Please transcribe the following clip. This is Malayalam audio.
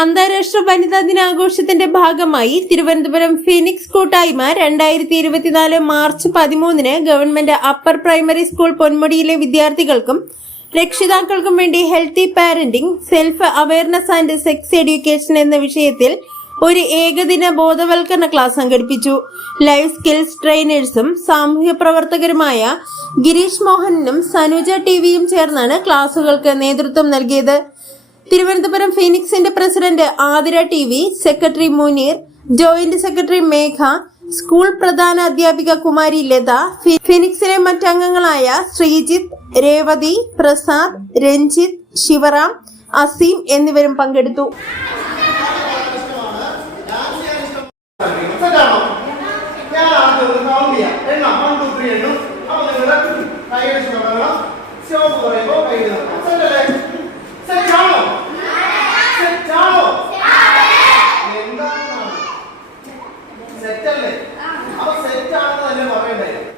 അന്താരാഷ്ട്ര വനിതാ ദിനാഘോഷത്തിന്റെ ഭാഗമായി തിരുവനന്തപുരം ഫീനിക്സ് കൂട്ടായ്മ 2024 March 13 government upper primary school പൊന്മുടിയിലെ വിദ്യാർത്ഥികൾക്കും രക്ഷിതാക്കൾക്കും വേണ്ടി healthy parenting, self awareness and sex education എന്ന വിഷയത്തിൽ ഒരു ഏകദിന ബോധവൽക്കരണ ക്ലാസ് സംഘടിപ്പിച്ചു. ലൈഫ് സ്കിൽസ് ട്രെയിനേഴ്സും സാമൂഹ്യ പ്രവർത്തകരുമായ ഗിരീഷ് മോഹനും സനുജ ടിവിയും ചേർന്നാണ് ക്ലാസുകൾക്ക് നേതൃത്വം നൽകിയത്. തിരുവനന്തപുരം ഫീനിക്സിന്റെ president Athira TV, secretary Muneer, joint secretary Megha, school പ്രധാന അധ്യാപിക കുമാരി ലത, ഫീനിക്സിലെ മറ്റംഗങ്ങളായ ശ്രീജിത്ത്, രേവതി, പ്രസാദ്, രഞ്ജിത്ത്, ശിവറാം, അസീം എന്നിവരും പങ്കെടുത്തു. സെറ്റല്ലേ? അപ്പൊ സെറ്റ് ആണെന്ന് തന്നെ പറയണ്ടേ?